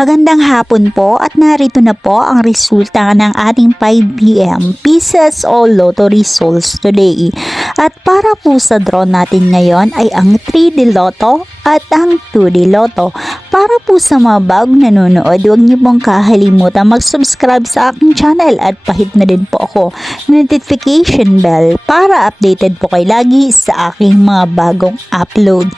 Magandang hapon po at narito na po ang resulta ng ating 5 p.m. Pieces o Lotto results today. At para po sa draw natin ngayon ay ang 3D Lotto at ang 2D Lotto. Para po sa mga bagong nanonood, huwag niyo pong kakalimutan mag-subscribe sa aking channel at pahit na din po ako notification bell para updated po kayo lagi sa aking mga bagong upload.